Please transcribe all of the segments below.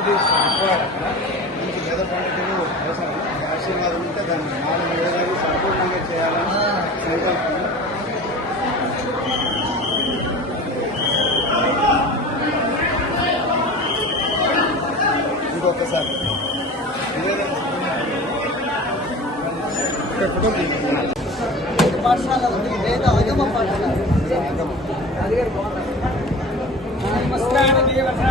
అనేది మీకు పేద పండితులు ఆశీర్వాదం ఉంటే దాన్ని నాలుగు వేలకు సంపూర్ణంగా చేయాలని సంకల్పం. ఇంకొకసారి. పాఠశాల పేద అగమ పాఠశాల అదిగారు బాగున్నారు నమస్కారం దేవతా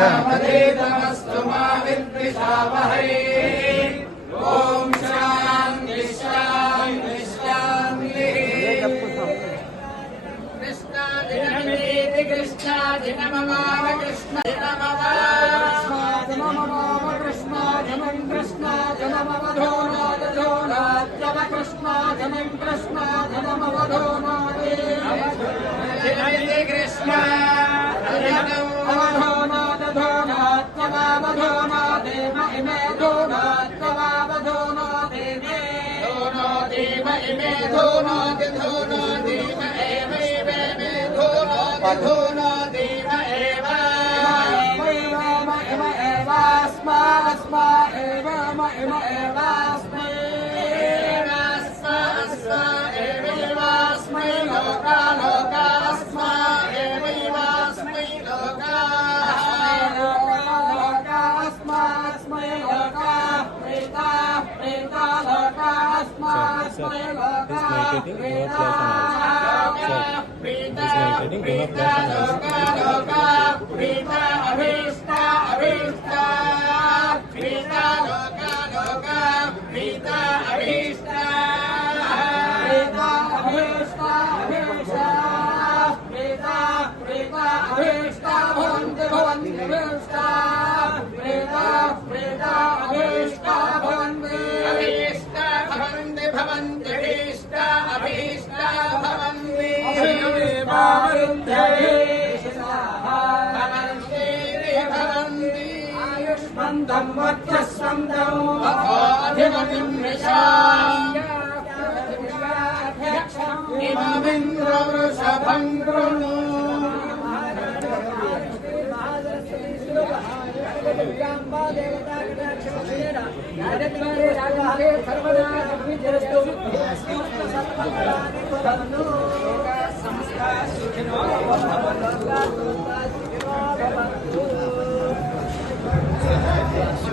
प्रजापतेतमस्तु मा विद्विषावहै ॐ शान्ति शान्ति कृष्णादिनमिति कृष्णादिनममाव कृष्णममाव कृष्णाजनं कृष्णाजनमवधो नादधो नाद्यव Krishna Pardon. sir. This meditating guna flash and this meditating guna flash and eyes. तन्मध्यस्कन्दम् निशान्द्रवृषभम् कृणु सर्वदा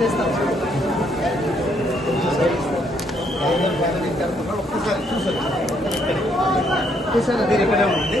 చేస్తాం. ఒక్కసారి చూసారు? ఒక్కసారి మీరు ఇక్కడే ఉండండి.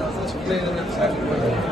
Play the next sacrifice.